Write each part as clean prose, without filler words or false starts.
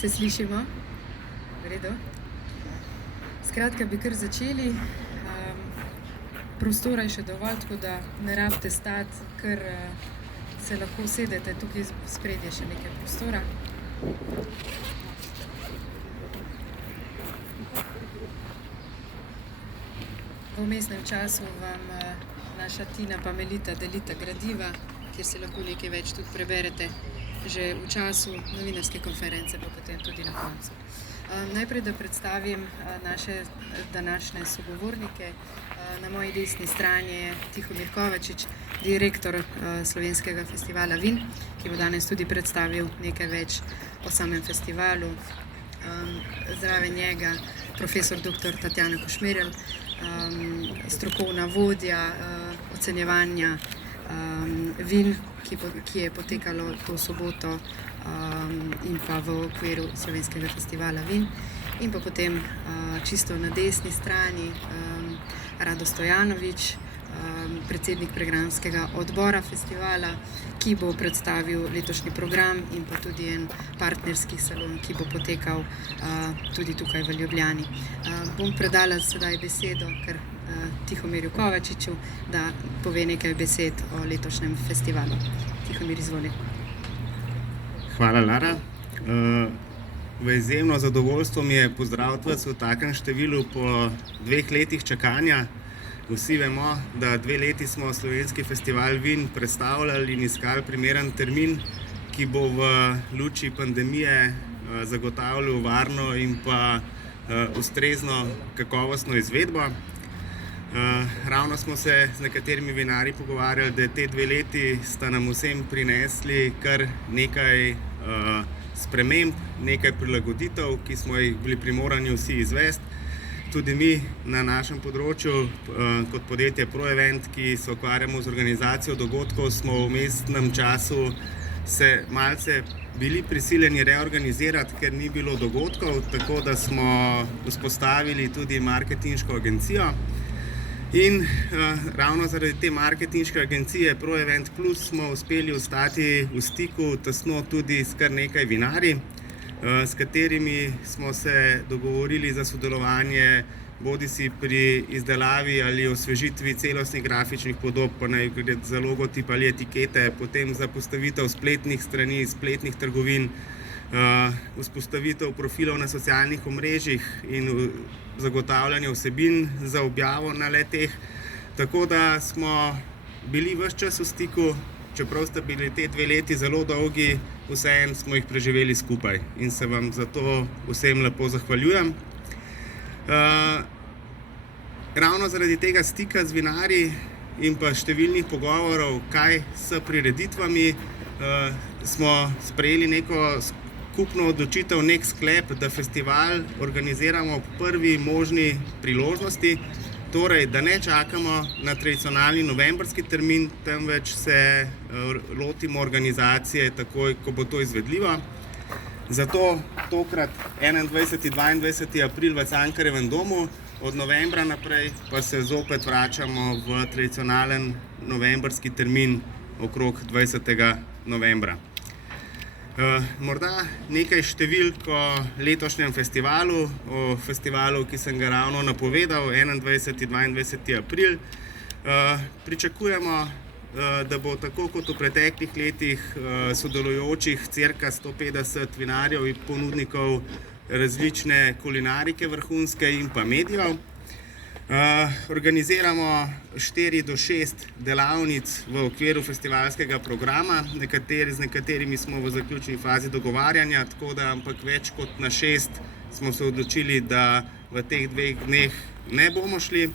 Se slišimo? V redu. Skratka, bi kar začeli. Prostora je še dovolj, tako da ne rabite stati, ker se lahko usedete. Tukaj spredje še nekaj prostora. V vmesnem času vam naša Tina pa Melita delita gradiva, kjer si lahko nekaj več tudi preberete že v času novinarske konference, pa potem tudi na koncu. Najprej, da predstavim naše današnje sogovornike. Na moji desni strani je Tihomir Kovačič, direktor Slovenskega festivala Vin, ki bo danes tudi predstavil nekaj več o samem festivalu. Zraven njega profesor dr. Tatjana Košmerjl, strokovna vodja ocenjevanja vin, ki je potekalo to soboto in pa v okviru Slovenskega festivala Vin. In pa potem čisto na desni strani Rado Stojanovič, predsednik programskega odbora festivala, ki bo predstavil letošnji program in pa tudi en partnerski salon, ki bo potekal tudi tukaj v Ljubljani. Bom predala sedaj besedo kar Tihomirju Kovačiču, da pove nekaj besed o letošnjem festivalu. Tihomir, izvoli. Hvala, Lara. V izjemno zadovoljstvo mi je pozdraviti vas v takem številu po 2 letih čakanja. Vsi vemo, da 2 leti smo Slovenski festival Vin predstavljali in iskali primeren termin, ki bo v luči pandemije zagotavljal varno in pa ustrezno kakovostno izvedbo. Ravno smo se z nekaterimi vinarji pogovarjali, da te 2 leti sta nam vsem prinesli kar nekaj sprememb, nekaj prilagoditev, ki smo jih bili primorani vsi izvesti. Tudi mi na našem področju, kot podjetje ProEvent, ki se ukvarjamo z organizacijo dogodkov, smo v vmesnem času se malce bili prisiljeni reorganizirati, ker ni bilo dogodkov, tako da smo vzpostavili tudi marketinško agencijo. In ravno zaradi te marketinške agencije ProEvent Plus smo uspeli ostati v stiku tesno tudi s kar nekaj vinarji, s katerimi smo se dogovorili za sodelovanje bodisi pri izdelavi ali osvežitvi celostnih grafičnih podob, pa naj gre za logotip ali etikete, potem za postavitev spletnih strani, spletnih trgovin, vzpostavitev profilov na socialnih omrežjih in zagotavljanje vsebin za objavo na le-teh. Tako da smo bili ves čas v stiku, čeprav sta bili te 2 leti zelo dolgi, vseeno smo jih preživeli skupaj in se vam za to vsem lepo zahvaljujem. Ravno zaradi tega stika z vinarji in pa številnih pogovorov, kaj s prireditvami, smo sprejeli neko skupno odločitev, nek sklep, da festival organiziramo ob prvi možni priložnosti, torej, da ne čakamo na tradicionalni novembrski termin, temveč se lotimo organizacije takoj, ko bo to izvedljivo. Zato tokrat 21. 22. april v Cankarjevem domu, od novembra naprej pa se zopet vračamo v tradicionalen novembrski termin okrog 20. novembra. Morda nekaj številk o letošnjem festivalu, o festivalu, ki sem ga ravno napovedal, 21. 22. april. Pričakujemo, da bo tako kot v preteklih letih sodelujočih cirka 150 vinarjev in ponudnikov različne kulinarike vrhunske in pa medijev. Organiziramo 4 do 6 delavnic v okviru festivalskega programa, z nekaterimi smo v zaključni fazi dogovarjanja, tako da ampak več kot na 6 smo se odločili, da v teh 2 dneh ne bomo šli.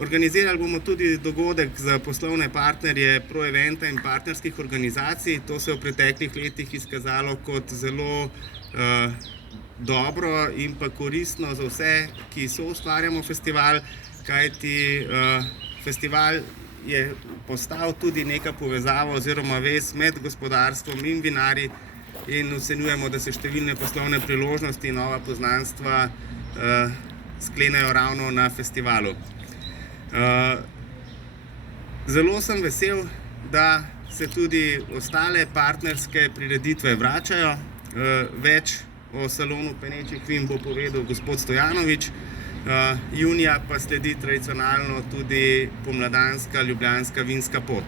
Organizirali bomo tudi dogodek za poslovne partnerje ProEventa in partnerskih organizacij. To se je v preteklih letih izkazalo kot zelo dobro in pa koristno za vse, ki soustvarjamo festival, kajti festival je postal tudi neka povezava oziroma vez med gospodarstvom in vinarji in ocenjujemo, da se številne poslovne priložnosti in nova poznanstva sklenejo ravno na festivalu. Zelo sem vesel, da se tudi ostale partnerske prireditve vračajo. Več o salonu penečih vin bo povedal gospod Stojanovič. Junija pa sledi tradicionalno tudi pomladanska ljubljanska vinska pot.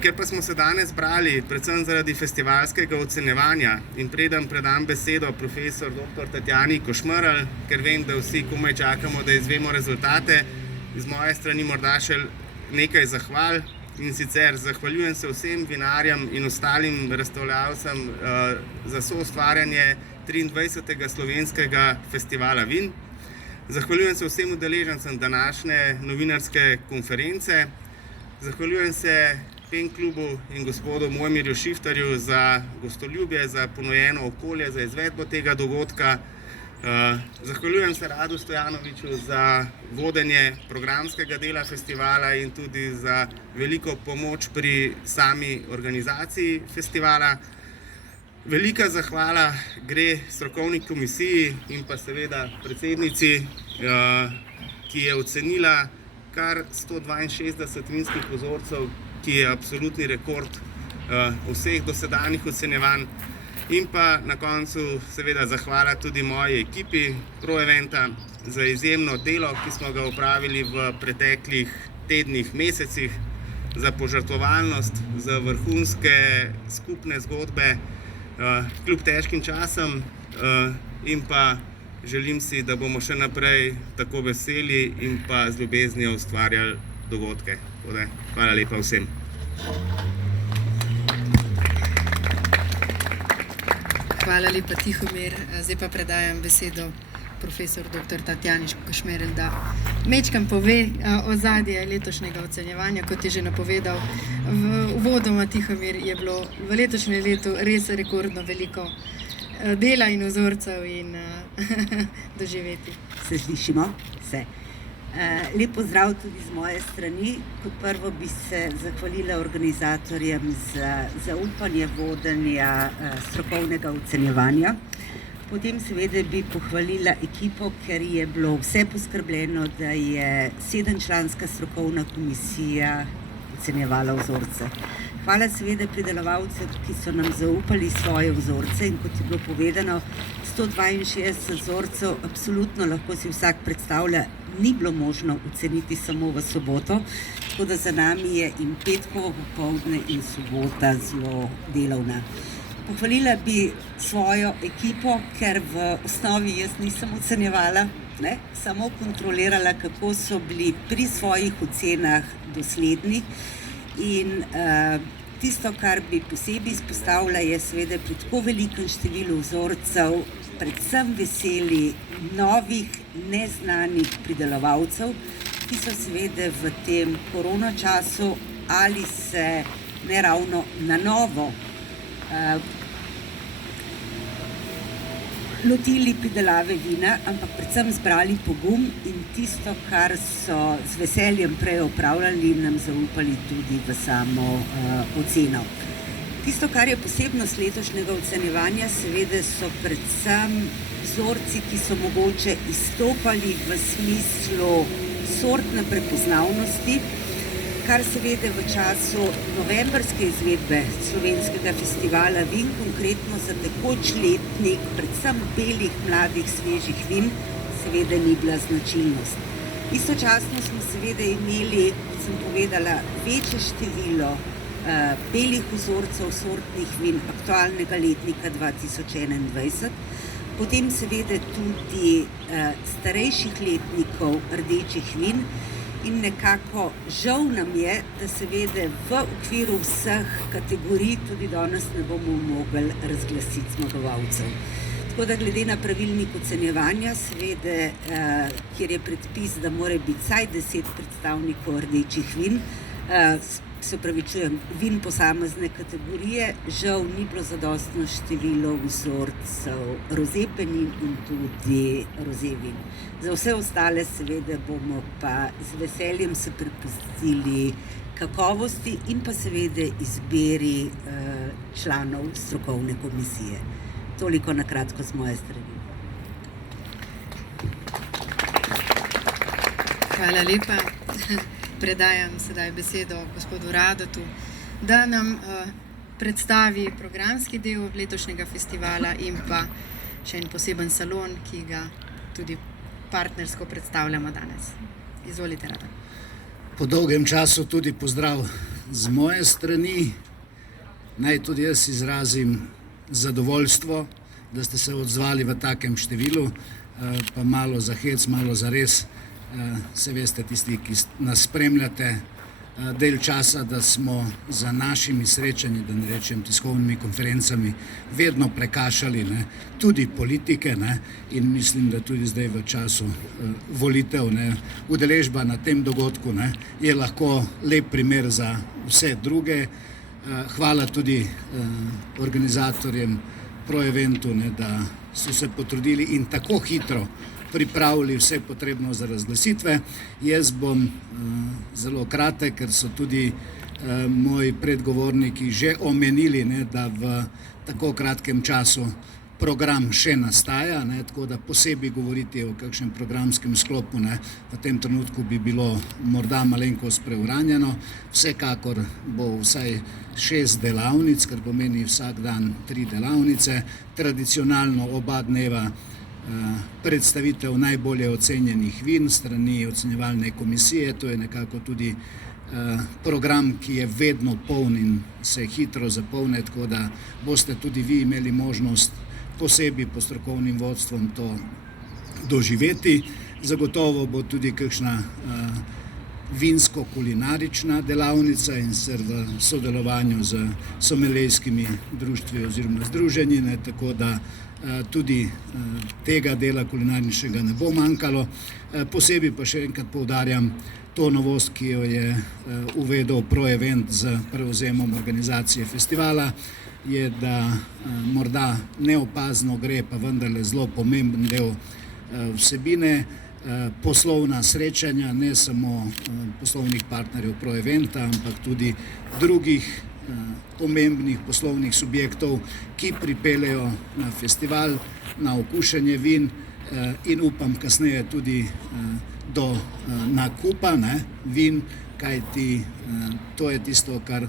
Ker pa smo se danes zbrali predvsem zaradi festivalskega ocenjevanja in preden predam besedo profesor dr. Tatjani Košmerl, ker vem, da vsi komaj čakamo, da izvemo rezultate, z moje strani morda še nekaj zahval. In sicer zahvaljujem se vsem vinarjem in ostalim razstavljavcem za soustvarjanje 23. slovenskega festivala vin. Zahvaljujem se vsem udeležencem današnje novinarske konference. Zahvaljujem se Pen klubu in gospodu Mojmirju Šiftarju za gostoljubje, za ponujeno okolje, za izvedbo tega dogodka. Zahvaljujem se Radu Stojanoviču za vodenje programskega dela festivala in tudi za veliko pomoč pri sami organizaciji festivala. Velika zahvala gre strokovni komisiji in pa seveda predsednici, ki je ocenila kar 162 vinskih vzorcev, ki je absolutni rekord vseh dosedanjih ocenjevanj. In pa na koncu seveda zahvala tudi moji ekipi ProEventa za izjemno delo, ki smo ga opravili v preteklih tednih, mesecih, za požrtvovalnost, za vrhunske skupne zgodbe, kljub težkim časom in pa želim si, da bomo še naprej tako veseli in pa z ljubeznijo ustvarjali dogodke. Hvala lepa vsem. Hvala lepa, Tihomir. Zdaj pa predajam besedo profesor dr. Tatjani Košmerl, da mečkam pove ozadje letošnjega ocenjevanja. Kot je že napovedal uvodoma Tihomir, je bilo v letošnjem letu res rekordno veliko dela in vzorcev in doživeti. Se slišimo? Se. Lep pozdrav tudi z moje strani. Kot prvo bi se zahvalila organizatorjem za zaupanje vodenja strokovnega ocenjevanja. Potem seveda bi pohvalila ekipo, ker je bilo vse poskrbljeno, da je 7-članska strokovna komisija ocenjevala vzorce. Hvala seveda pridelovalcem, ki so nam zaupali svoje vzorce in kot je bilo povedano, 162 vzorcev, absolutno lahko si vsak predstavlja, ni bilo možno oceniti samo v soboto, tako da za nami je in petkovo popoldne in sobota zelo delovna. Pohvalila bi svojo ekipo, ker v osnovi jaz nisem ocenjevala, samo kontrolirala, kako so bili pri svojih ocenah dosledni. In tisto, kar bi posebej izpostavila, je seveda pri tako velikem številu vzorcev predvsem veseli novih, neznanih pridelovalcev, ki so seveda v tem korona času ali se ne ravno na novo lotili pridelave vina, ampak predvsem zbrali pogum in tisto, kar so z veseljem prej opravljali, nam zaupali tudi v samo oceno. Tisto, kar je posebnost letošnjega ocenjevanja, seveda so predvsem vzorci, ki so mogoče izstopali v smislu sortne prepoznavnosti, kar seveda v času novembrske izvedbe slovenskega festivala vin, konkretno za tekoč letnik, predvsem belih, mladih, svežih vin, seveda ni bila značilnost. Istočasno smo seveda imeli, kot sem povedala, večje število belih vzorcev sortnih vin aktualnega letnika 2021, potem seveda tudi starejših letnikov rdečih vin in nekako žal nam je, da seveda v okviru vseh kategorij tudi danes ne bomo mogli razglasiti zmagovalcev. Tako da glede na pravilnik ocenjevanja, seveda, kjer je predpis, da mora biti vsaj 10 predstavnikov rdečih vin, se opravičujem, vin posamezne kategorije, žal ni bilo zadostno število vzorcev roze penin in tudi roze vin. Za vse ostale seveda bomo pa z veseljem se prepustili kakovosti in pa seveda izbiri članov strokovne komisije. Toliko na kratko z moje strani. Hvala lepa. Predajam sedaj besedo gospodu Radotu, da nam predstavi programski del letošnjega festivala in pa še en poseben salon, ki ga tudi partnersko predstavljamo danes. Izvolite, Rado. Po dolgem času tudi pozdrav z moje strani. Naj tudi jaz izrazim zadovoljstvo, da ste se odzvali v takem številu, pa malo za hec, malo za res. Se veste, tisti, ki nas spremljate, del časa, da smo za našimi srečanji, da ne rečem tiskovnimi konferencami, vedno prekašali, ne, tudi politike, ne, in mislim, da tudi zdaj v času volitev, ne, udeležba na tem dogodku, ne, je lahko lep primer za vse druge. Hvala tudi organizatorjem ProEventu, ne, da so se potrudili in tako hitro pripravili vse potrebno za razglasitve. Jaz bom zelo kratek, ker so tudi moji predgovorniki že omenili, ne, da v tako kratkem času program še nastaja, ne, tako da posebej govoriti o kakšnem programskem sklopu, ne, v tem trenutku bi bilo morda malenkost preuranjeno. Vsekakor bo vsaj 6 delavnic, kar pomeni vsak dan 3 delavnice. Tradicionalno oba dneva predstavitev najbolje ocenjenih vin strani ocenjevalne komisije. To je nekako tudi program, ki je vedno poln in se hitro zapolne, tako da boste tudi vi imeli možnost posebej pod strokovnim vodstvom to doživeti. Zagotovo bo tudi kakšna vinsko-kulinarična delavnica in sicer v sodelovanju z somelejskimi društvi oziroma združenji, ne, tako da tudi tega dela kulinaričnega ne bo manjkalo. Posebej pa še enkrat poudarjam to novost, ki jo je uvedel ProEvent z prevzemom organizacije festivala, je, da morda neopazno gre, pa vendarle zelo pomemben del vsebine, poslovna srečanja, ne samo poslovnih partnerjev ProEventa, ampak tudi drugih pomembnih poslovnih subjektov, ki pripeljejo na festival, na okušanje vin in upam kasneje tudi do nakupa, ne, vin, kajti to je tisto, kar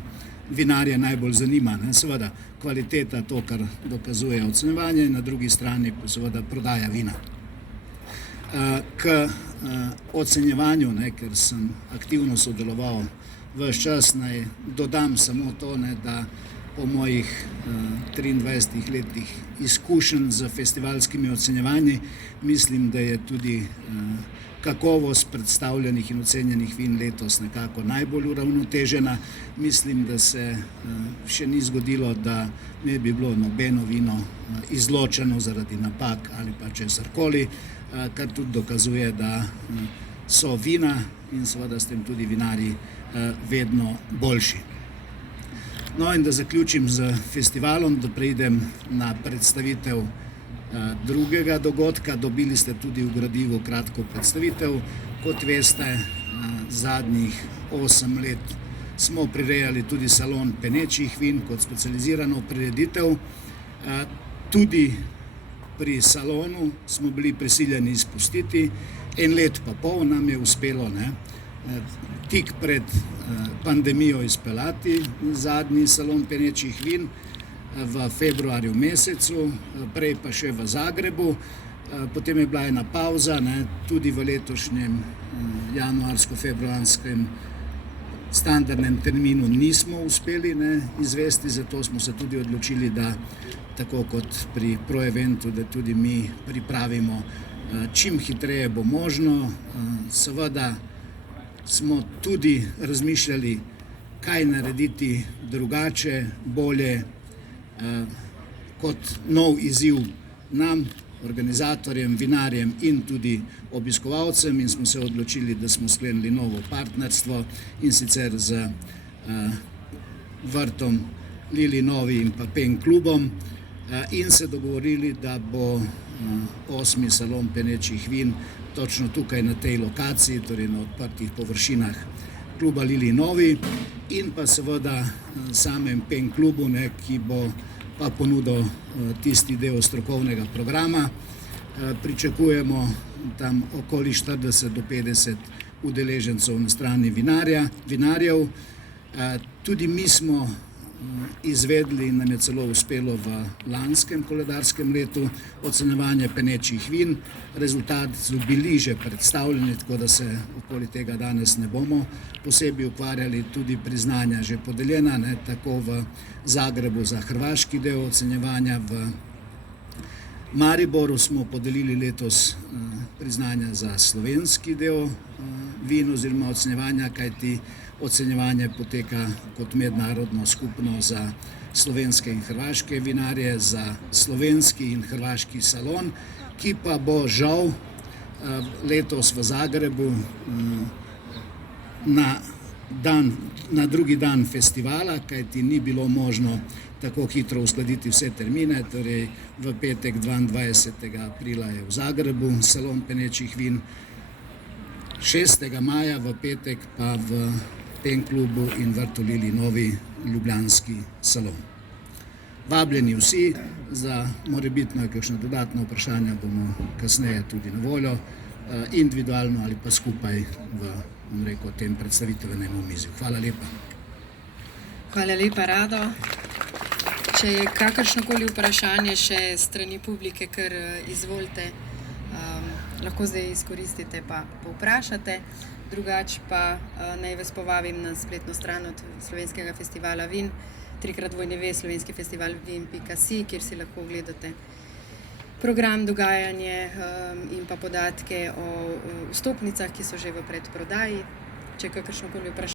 vinarje najbolj zanima, ne, seveda kvaliteta, to, kar dokazuje ocenjevanje, in na drugi strani pa seveda prodaja vina. K ocenjevanju, ne, ker sem aktivno sodeloval ves čas, naj dodam samo to, ne, da po mojih 23 letih izkušenj z festivalskimi ocenjevanji mislim, da je tudi kakovost predstavljenih in ocenjenih vin letos nekako najbolj uravnotežena. Mislim, da se še ni zgodilo, da ne bi bilo nobeno vino izločeno zaradi napak ali pa česarkoli, kar tudi dokazuje, da so vina in seveda s tem tudi vinarji vedno boljši. No in da zaključim z festivalom, da preidem na predstavitev drugega dogodka. Dobili ste tudi v gradivu kratko predstavitev. Kot veste, zadnjih 8 let smo prirejali tudi salon penečih vin kot specializirano prireditev. Tudi pri salonu smo bili prisiljeni izpustiti. 1 let pa pol nam je uspelo, ne, tik pred pandemijo izpeljati zadnji salon penečih vin v februarju mesecu, prej pa še v Zagrebu. Potem je bila ena pauza, ne, tudi v letošnjem januarsko-februarskem standardnem terminu nismo uspeli, ne, izvesti, zato smo se tudi odločili, da tako kot pri ProEventu, da tudi mi pripravimo čim hitreje bo možno. Seveda smo tudi razmišljali, kaj narediti drugače, bolje, kot nov izziv nam, organizatorjem, vinarjem in tudi obiskovalcem, in smo se odločili, da smo sklenili novo partnerstvo, in sicer z vrtom Lili Novi in pa Pen klubom, in se dogovorili, da bo 8. salon penečih vin točno tukaj na tej lokaciji, torej na odprtih površinah kluba Lili Novi, in pa seveda samem Pen klubu, ne, ki bo pa ponudil tisti del strokovnega programa. Pričakujemo tam okoli 40 do 50 udeležencev na strani vinarjev. Tudi mi smo izvedli in nam je celo uspelo v lanskem koledarskem letu ocenjevanje penečih vin. Rezultati so bili že predstavljeni, tako da se okoli tega danes ne bomo posebej ukvarjali. Tudi priznanja že podeljena, tako v Zagrebu za hrvaški del ocenjevanja, v Mariboru smo podelili letos priznanja za slovenski del vin oziroma ocenjevanja, kajti ocenjevanje poteka kot mednarodno skupno za slovenske in hrvaške vinarje, za slovenski in hrvaški salon, ki pa bo žal letos v Zagrebu na drugi dan festivala, kajti ni bilo možno tako hitro uskladiti vse termine, torej v petek 22. aprila je v Zagrebu salon penečih vin, 6. maja v petek pa v tem klubu in vrtu Lili novi ljubljanski salon. Vabljeni vsi, za morebitno kakšno dodatno vprašanje bomo kasneje tudi na voljo, individualno ali pa skupaj v tem predstavitvenem omizju. Hvala lepa. Hvala lepa, Rado. Če je kakršnokoli vprašanje še strani publike, kar izvolite, lahko zdaj izkoristite pa povprašate. Drugače pa naj vas povabim na spletno stran od Slovenskega festivala vin, www.slovenskifestivalvin.si, kjer si lahko ogledate program, dogajanje in pa podatke o vstopnicah, ki so že v predprodaji. Če je kakršnokoli vprašanje.